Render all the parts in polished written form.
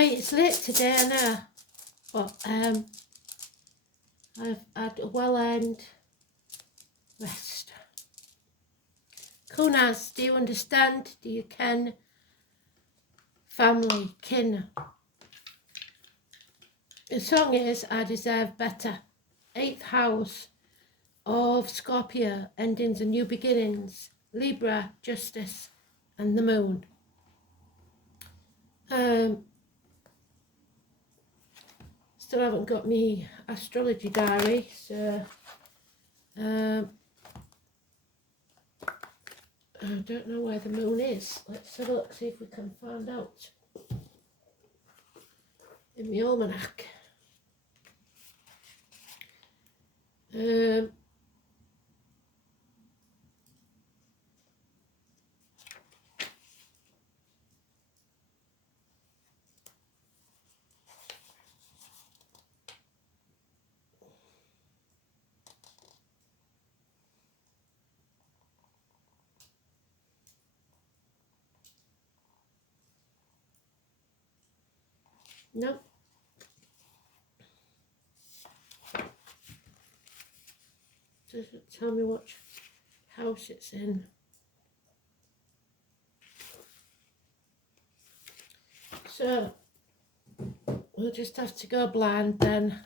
Right, it's late today, I know, but I've had a well-earned rest. Kunas, do you understand? Do you ken? Family, kin. The song is I Deserve Better. 8th house of Scorpio, endings and new beginnings. Libra, justice, and the moon. Still haven't got me astrology diary, so I don't know where the moon is. Let's have a look, see if we can find out in my almanac. Nope. Doesn't tell me what house it's in. So we'll just have to go blind then.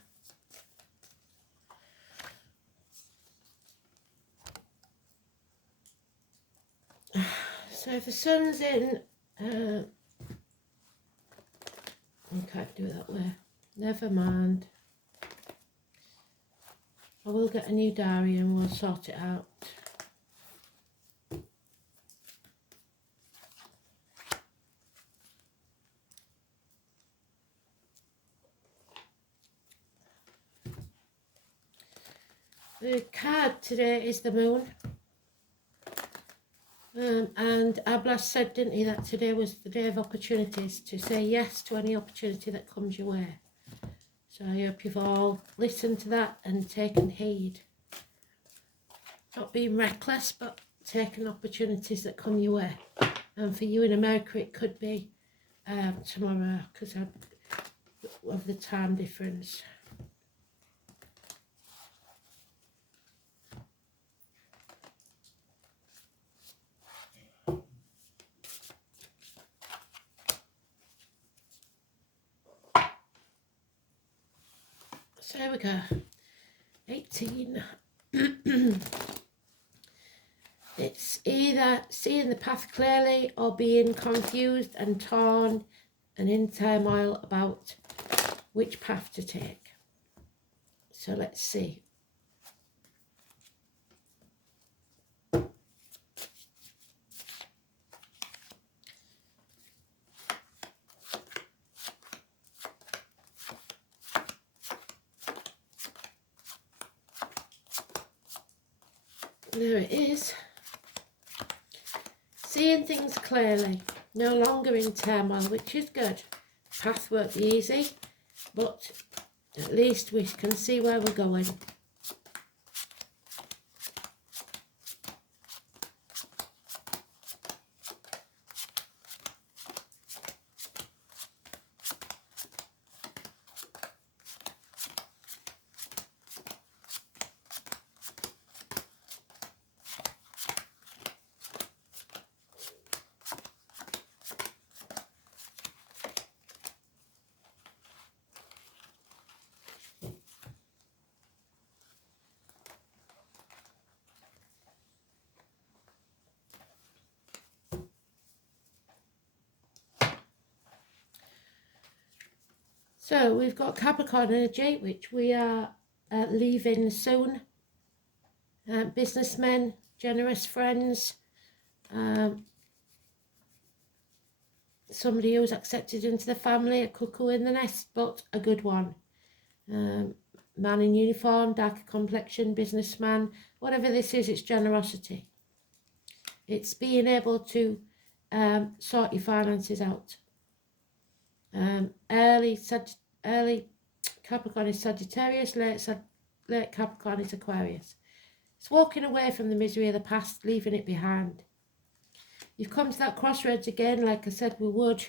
So if the sun's in, I can't do it that way. Never mind. I will get a new diary and we'll sort it out. The card today is the moon. And Ablas said, didn't he, that today was the day of opportunities, to say yes to any opportunity that comes your way. So I hope you've all listened to that and taken heed. Not being reckless, but taking opportunities that come your way. And for you in America, it could be tomorrow because of the time difference. So there we go. 18. It's either seeing the path clearly or being confused and torn and in turmoil about which path to take. So let's see. There it is. Seeing things clearly, no longer in turmoil, which is good. Path won't be easy, but at least we can see where we're going. So we've got Capricorn energy, which we are leaving soon. Businessmen, generous friends, somebody who's accepted into the family, a cuckoo in the nest, but a good one. Man in uniform, darker complexion, businessman, whatever this is, it's generosity. It's being able to sort your finances out. Early Capricorn is Sagittarius, late Capricorn is Aquarius. It's walking away from the misery of the past, leaving it behind. You've come to that crossroads again, like I said we would.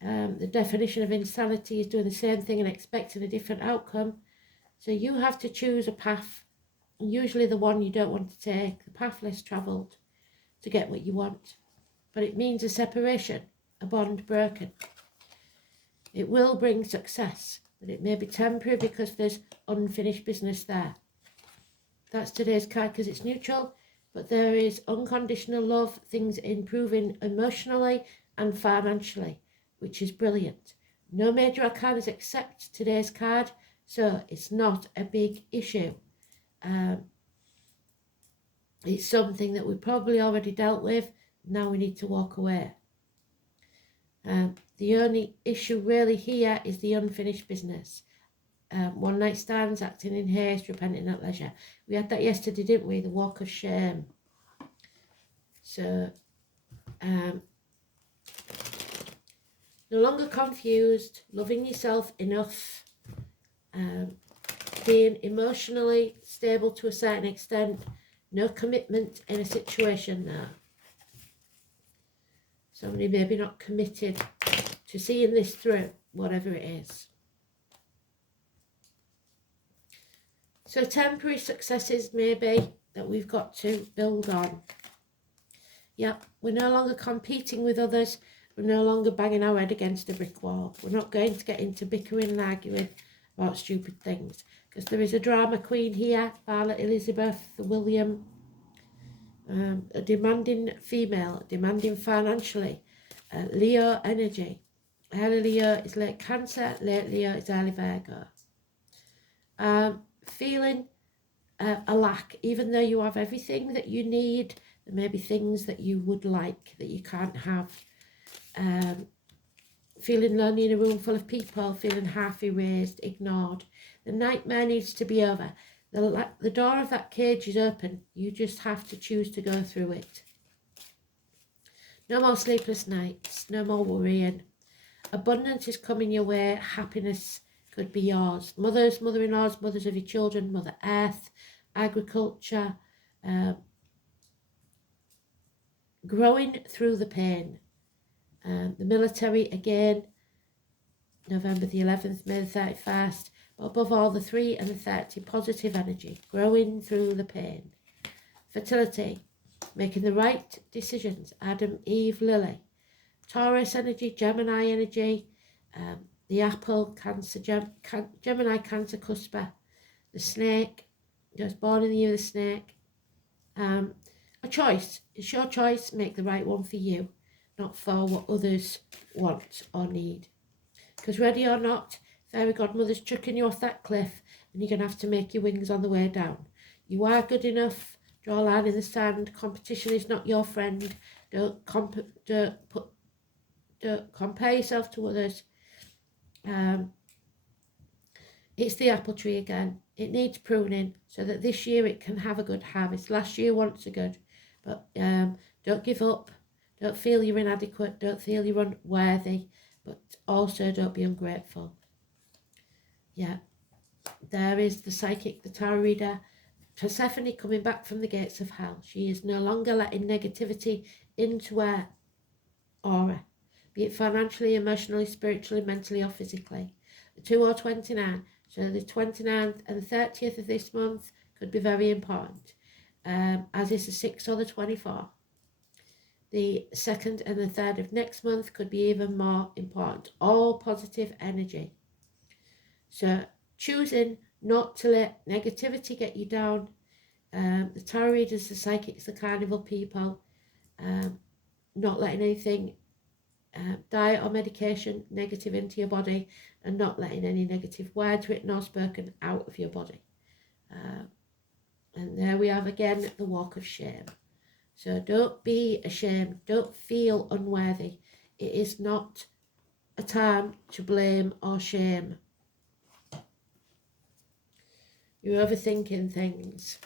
The definition of insanity is doing the same thing and expecting a different outcome. So you have to choose a path, usually the one you don't want to take, the path less travelled, to get what you want. But it means a separation, a bond broken. It will bring success, but it may be temporary because there's unfinished business there. That's today's card because it's neutral, but there is unconditional love, things improving emotionally and financially, which is brilliant. No major arcanas accept today's card, so it's not a big issue. It's something that we probably already dealt with. Now we need to walk away. The only issue really here is the unfinished business. One night stands, acting in haste, repenting at leisure. We had that yesterday, didn't we? The walk of shame. So, no longer confused, loving yourself enough, being emotionally stable to a certain extent, no commitment in a situation now. Somebody maybe not committed to seeing this through, whatever it is. So temporary successes maybe that we've got to build on. Yep, we're no longer competing with others. We're no longer banging our head against a brick wall. We're not going to get into bickering and arguing about stupid things. Because there is a drama queen here, Violet Elizabeth, William, a demanding female, demanding financially, Leo energy. Early Leo is late Cancer, late Leo is early Virgo. Feeling a lack, even though you have everything that you need, there may be things that you would like that you can't have. Feeling lonely in a room full of people, feeling half erased, ignored. The nightmare needs to be over. The door of that cage is open. You just have to choose to go through it. No more sleepless nights, no more worrying. Abundance is coming your way. Happiness could be yours. Mothers, mother-in-laws, mothers of your children, Mother Earth, agriculture, growing through the pain. The military, again, November the 11th, May the 31st, but above all the 3 and the 30, positive energy, growing through the pain. Fertility, making the right decisions, Adam, Eve, Lily. Taurus energy, Gemini energy, the apple, Cancer, Gemini, Cancer, Cusper, the snake, I was born in the year of the snake. A choice, it's your choice, make the right one for you, not for what others want or need. Because ready or not, fairy godmother's chucking you off that cliff and you're going to have to make your wings on the way down. You are good enough, draw a line in the sand, competition is not your friend, don't compare yourself to others. It's the apple tree again. It needs pruning so that this year it can have a good harvest. Last year wasn't so good, but don't give up. Don't feel you're inadequate. Don't feel you're unworthy, but also don't be ungrateful. Yeah, there is the psychic, the tarot reader, Persephone coming back from the gates of hell. She is no longer letting negativity into her aura, be it financially, emotionally, spiritually, mentally or physically. The 2 or 29, so the 29th and the 30th of this month could be very important, as is the 6th or the 24th. The 2nd and the 3rd of next month could be even more important. All positive energy. So choosing not to let negativity get you down. The tarot readers, the psychics, the carnival people, not letting anything, diet or medication, negative into your body, and not letting any negative words, written or spoken, out of your body. And there we have again the walk of shame. So don't be ashamed, don't feel unworthy. It is not a time to blame or shame. You're overthinking things.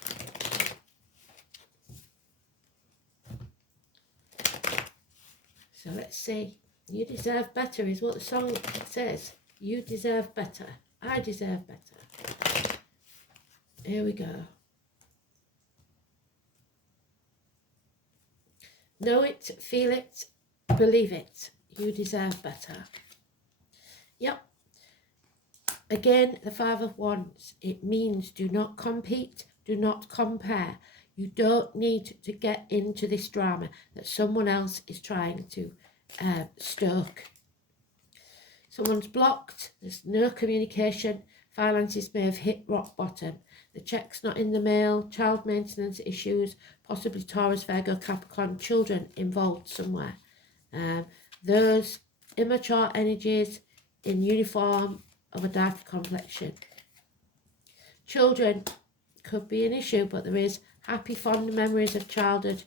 So let's see. You deserve better is what the song says. You deserve better. I deserve better. Here we go. Know it, feel it, believe it. You deserve better. Yep. Again, the Five of Wands. It means do not compete, do not compare. You don't need to get into this drama that someone else is trying to stoke. Someone's blocked, there's no communication, finances may have hit rock bottom, the check's not in the mail, child maintenance issues, possibly Taurus, Virgo, Capricorn, children involved somewhere. Those immature energies in uniform of a darker complexion. Children could be an issue, but there is happy, fond memories of childhood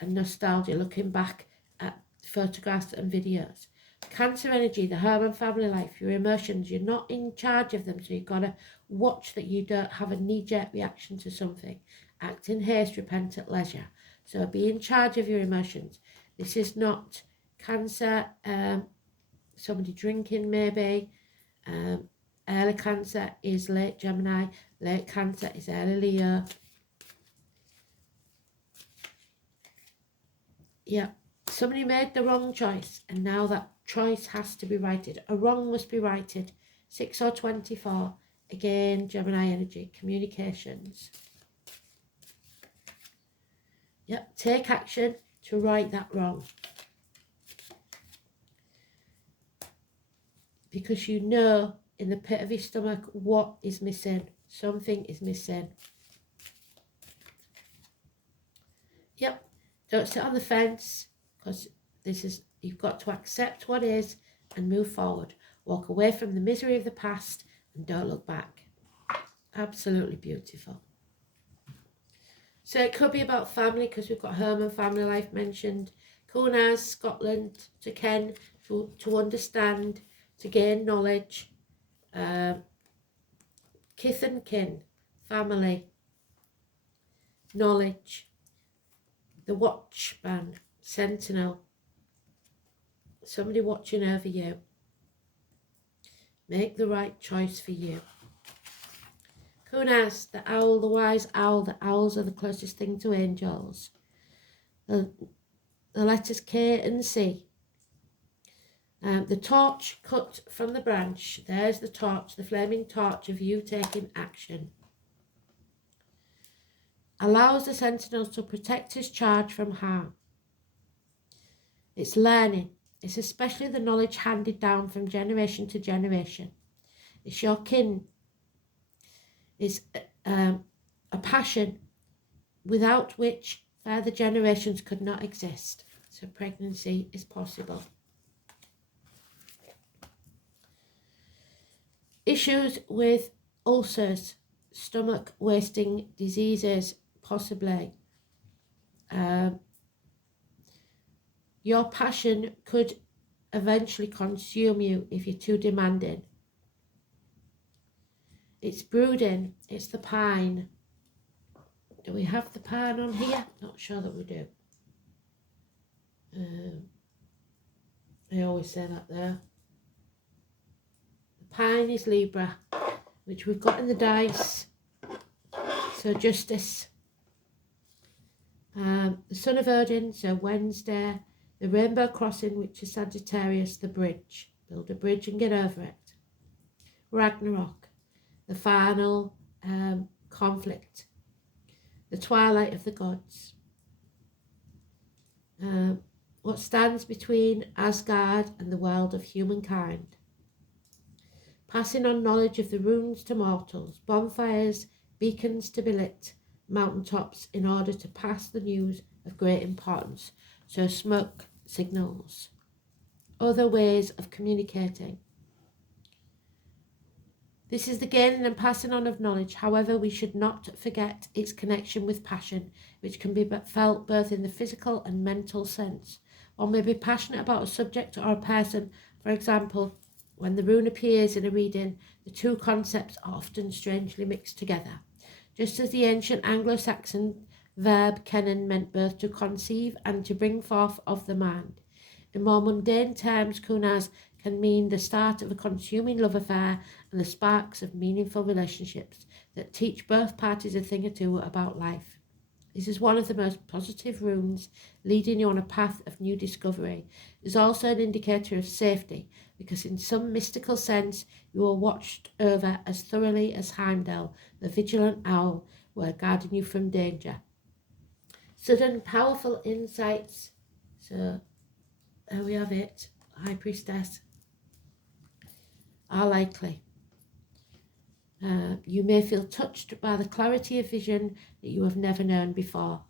and nostalgia looking back at photographs and videos. Cancer energy, the home and family life, your emotions, you're not in charge of them, so you've got to watch that you don't have a knee-jerk reaction to something. Act in haste, repent at leisure. So be in charge of your emotions. This is not Cancer, somebody drinking maybe. Early Cancer is late Gemini, late Cancer is early Leo. Yeah, somebody made the wrong choice and now that choice has to be righted. A wrong must be righted. 6 or 24. Again, Gemini energy, communications. Yep, take action to right that wrong. Because you know in the pit of your stomach what is missing. Something is missing. Yep, don't sit on the fence, because this is, you've got to accept what is and move forward. Walk away from the misery of the past and don't look back. Absolutely beautiful. So it could be about family, because we've got home and family life mentioned. Kunas, Scotland, to ken, to understand, to gain knowledge. Kith and kin, family, knowledge. The watchman, sentinel, somebody watching over you. Make the right choice for you. Kunas, the owl, the wise owl. The owls are the closest thing to angels. The letters K and C. The torch cut from the branch. There's the torch, the flaming torch of you taking action. Allows the sentinel to protect his charge from harm. It's learning. It's especially the knowledge handed down from generation to generation. It's your kin. It's a passion without which further generations could not exist. So pregnancy is possible. Issues with ulcers, stomach wasting diseases, possibly. Your passion could eventually consume you if you're too demanding. It's brooding, it's the pine. Do we have the pine on here? Not sure that we do. I always say that there. The pine is Libra, which we've got in the dice. So justice. The Son of Odin, so Wednesday. The Rainbow Crossing, which is Sagittarius, the bridge. Build a bridge and get over it. Ragnarok, the final conflict. The twilight of the gods. What stands between Asgard and the world of humankind. Passing on knowledge of the runes to mortals. Bonfires, beacons to be lit. Mountaintops in order to pass the news of great importance. So smoke signals. Other ways of communicating. This is the gaining and passing on of knowledge. However, we should not forget its connection with passion, which can be felt both in the physical and mental sense. One may be passionate about a subject or a person. For example, when the rune appears in a reading, the two concepts are often strangely mixed together. Just as the ancient Anglo-Saxon verb kennen meant both to conceive and to bring forth of the mind. In more mundane terms, kunas can mean the start of a consuming love affair and the sparks of meaningful relationships that teach both parties a thing or two about life. This is one of the most positive runes, leading you on a path of new discovery. It is also an indicator of safety, because in some mystical sense you are watched over as thoroughly as Heimdall, the vigilant owl, were guarding you from danger. Sudden powerful insights. So there we have it. High Priestess are likely. You may feel touched by the clarity of vision that you have never known before.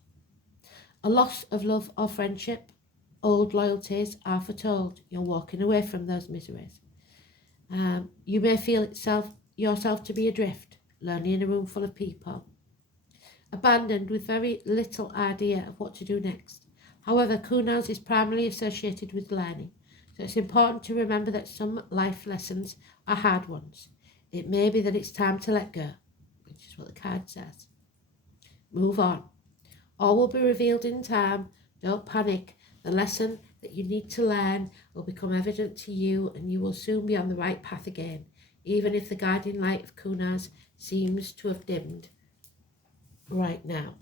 A loss of love or friendship, old loyalties are foretold. You're walking away from those miseries. You may feel yourself to be adrift, lonely in a room full of people, abandoned with very little idea of what to do next. However, Kunos is primarily associated with learning, so it's important to remember that some life lessons are hard ones. It may be that it's time to let go, which is what the card says. Move on. All will be revealed in time. Don't panic. The lesson that you need to learn will become evident to you, and you will soon be on the right path again, even if the guiding light of Kunas seems to have dimmed right now.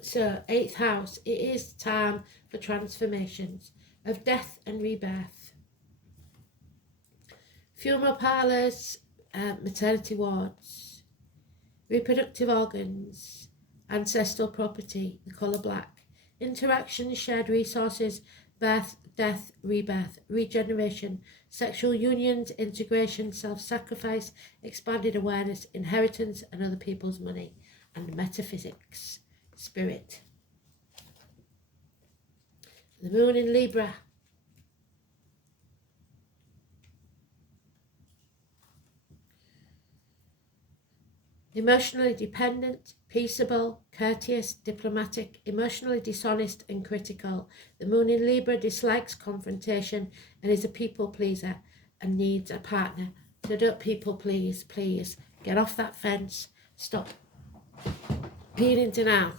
So, 8th house, it is time for transformations of death and rebirth. Funeral parlours, maternity wards, reproductive organs, ancestral property, the colour black, interactions, shared resources, birth, death, rebirth, regeneration, sexual unions, integration, self-sacrifice, expanded awareness, inheritance and other people's money, and metaphysics, spirit. The moon in Libra. Emotionally dependent, peaceable, courteous, diplomatic, emotionally dishonest and critical. The moon in Libra dislikes confrontation and is a people pleaser and needs a partner. So don't people please, please. Get off that fence. Stop being in denial.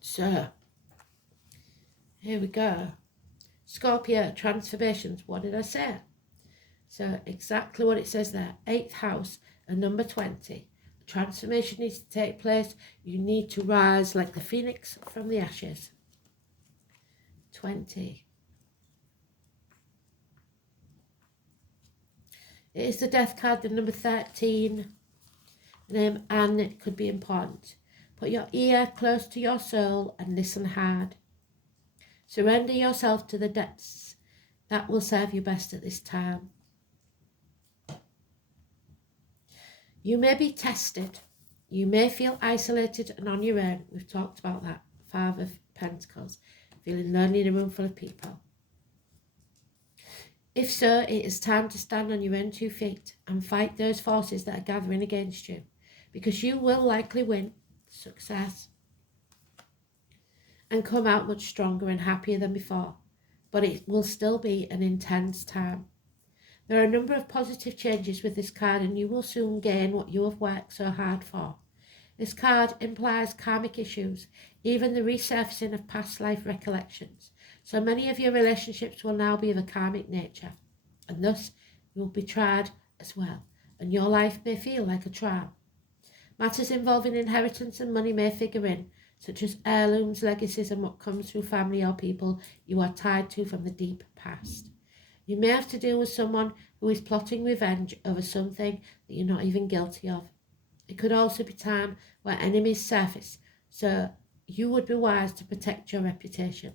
So, here we go. Scorpio, transformations. What did I say? So exactly what it says there. 8th house. And number 20, a transformation needs to take place. You need to rise like the phoenix from the ashes. 20. It is the death card, the number 13. The name Anne could be important. Put your ear close to your soul and listen hard. Surrender yourself to the depths. That will serve you best at this time. You may be tested. You may feel isolated and on your own. We've talked about that. 5 of Pentacles. Feeling lonely in a room full of people. If so, it is time to stand on your own 2 feet and fight those forces that are gathering against you, because you will likely win success and come out much stronger and happier than before, but it will still be an intense time. There are a number of positive changes with this card, and you will soon gain what you have worked so hard for. This card implies karmic issues, even the resurfacing of past life recollections. So many of your relationships will now be of a karmic nature, and thus you will be tried as well, and your life may feel like a trial. Matters involving inheritance and money may figure in, such as heirlooms, legacies, and what comes through family or people you are tied to from the deep past. You may have to deal with someone who is plotting revenge over something that you're not even guilty of. It could also be time where enemies surface, so you would be wise to protect your reputation.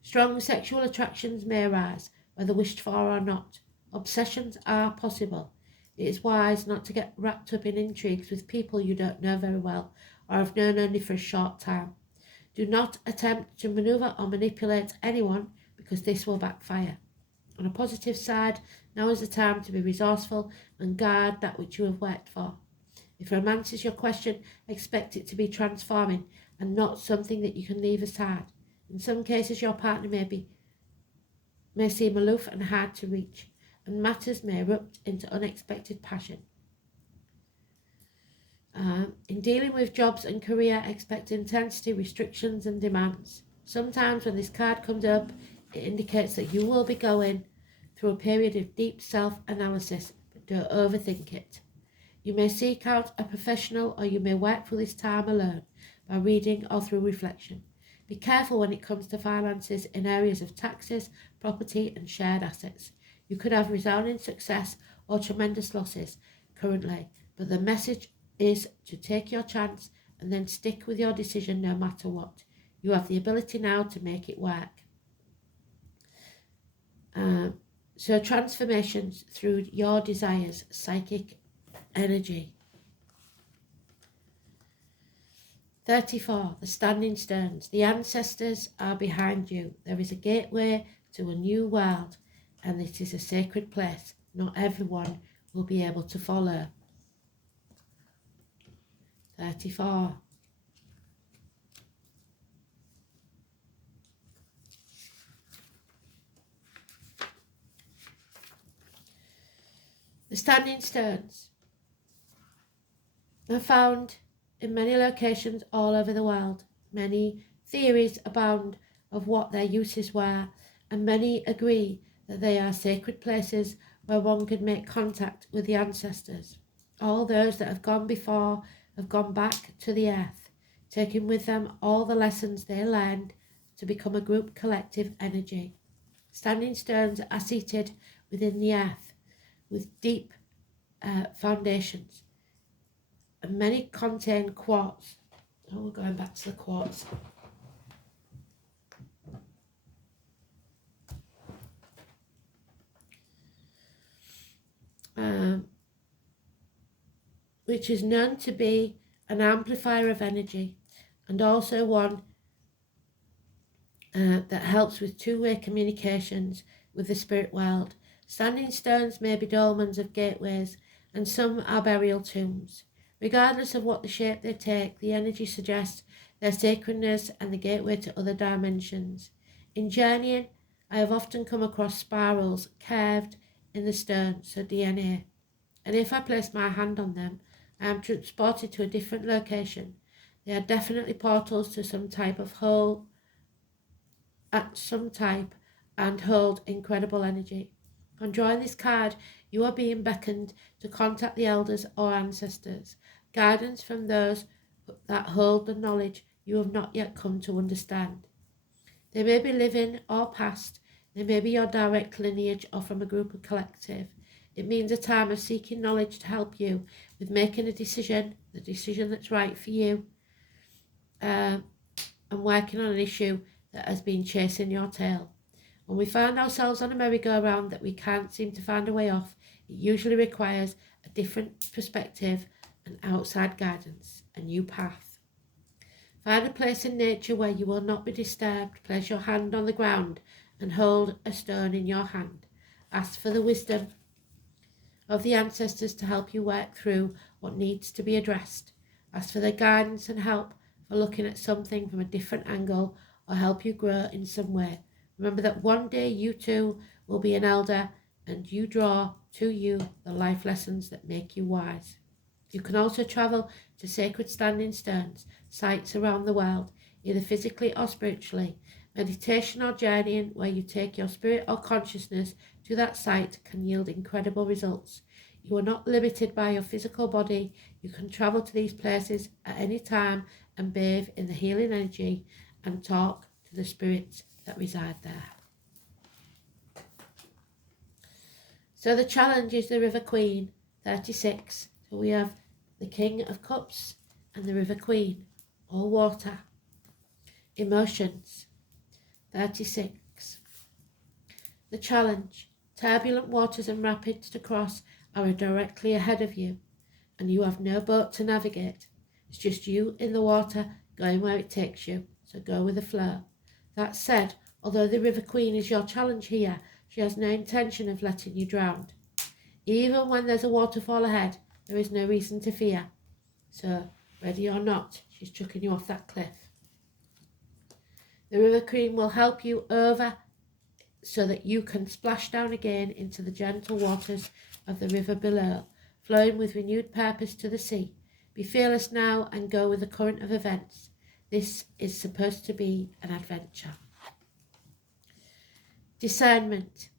Strong sexual attractions may arise, whether wished for or not. Obsessions are possible. It is wise not to get wrapped up in intrigues with people you don't know very well or have known only for a short time. Do not attempt to maneuver or manipulate anyone, because this will backfire. On a positive side, now is the time to be resourceful and guard that which you have worked for. If romance is your question, expect it to be transforming and not something that you can leave aside. In some cases, your partner may seem aloof and hard to reach, and matters may erupt into unexpected passion. In dealing with jobs and career, expect intensity, restrictions and demands. Sometimes when this card comes up, it indicates that you will be going through a period of deep self-analysis, but don't overthink it. You may seek out a professional, or you may work through this time alone by reading or through reflection. Be careful when it comes to finances in areas of taxes, property and shared assets. You could have resounding success or tremendous losses currently, but the message is to take your chance and then stick with your decision no matter what. You have the ability now to make it work. So transformations through your desires, psychic energy. 34. The standing stones. The ancestors are behind you. There is a gateway to a new world, and it is a sacred place. Not everyone will be able to follow. 34. The standing stones are found in many locations all over the world. Many theories abound of what their uses were, and many agree that they are sacred places where one could make contact with the ancestors. All those that have gone before have gone back to the earth, taking with them all the lessons they learned to become a group collective energy. Standing stones are seated within the earth with deep foundations, and many contain quartz. Oh, we're going back to the quartz. Which is known to be an amplifier of energy, and also one that helps with two-way communications with the spirit world. Standing stones may be dolmens of gateways, and some are burial tombs. Regardless of what the shape they take, the energy suggests their sacredness and the gateway to other dimensions. In journeying, I have often come across spirals carved in the stone, so DNA, and if I place my hand on them, I am transported to a different location. They are definitely portals to some type and hold incredible energy. On drawing this card, you are being beckoned to contact the elders or ancestors, guidance from those that hold the knowledge you have not yet come to understand. They may be living or past, they may be your direct lineage or from a group or collective. It means a time of seeking knowledge to help you with making a decision, the decision that's right for you, and working on an issue that has been chasing your tail. When we find ourselves on a merry-go-round that we can't seem to find a way off, it usually requires a different perspective and outside guidance, a new path. Find a place in nature where you will not be disturbed. Place your hand on the ground and hold a stone in your hand. Ask for the wisdom of the ancestors to help you work through what needs to be addressed. Ask for their guidance and help for looking at something from a different angle or help you grow in some way. Remember that one day you too will be an elder, and you draw to you the life lessons that make you wise. You can also travel to sacred standing stones, sites around the world, either physically or spiritually. Meditation or journeying where you take your spirit or consciousness to that site can yield incredible results. You are not limited by your physical body. You can travel to these places at any time and bathe in the healing energy and talk to the spirits that reside there. So the challenge is the River Queen, 36. So we have the King of Cups and the River Queen, all water. Emotions, 36. The challenge, turbulent waters and rapids to cross are directly ahead of you, and you have no boat to navigate. It's just you in the water going where it takes you, so go with the flow. That said, although the River Queen is your challenge here, she has no intention of letting you drown. Even when there's a waterfall ahead, there is no reason to fear. So, ready or not, she's chucking you off that cliff. The River Queen will help you over so that you can splash down again into the gentle waters of the river below, flowing with renewed purpose to the sea. Be fearless now and go with the current of events. This is supposed to be an adventure. Discernment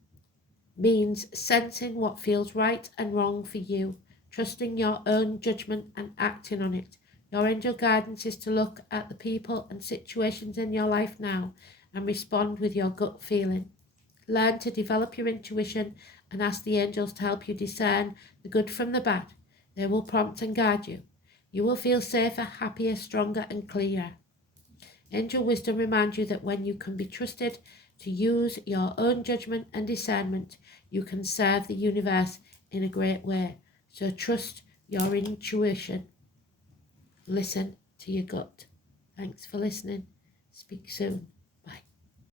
means sensing what feels right and wrong for you. trusting your own judgment and acting on it. Your angel guidance is to look at the people and situations in your life now and respond with your gut feeling. Learn to develop your intuition and ask the angels to help you discern the good from the bad. They will prompt and guide you. You will feel safer, happier, stronger, and clearer. Angel wisdom reminds you that when you can be trusted to use your own judgment and discernment, you can serve the universe in a great way. So trust your intuition. Listen to your gut. Thanks for listening. Speak soon.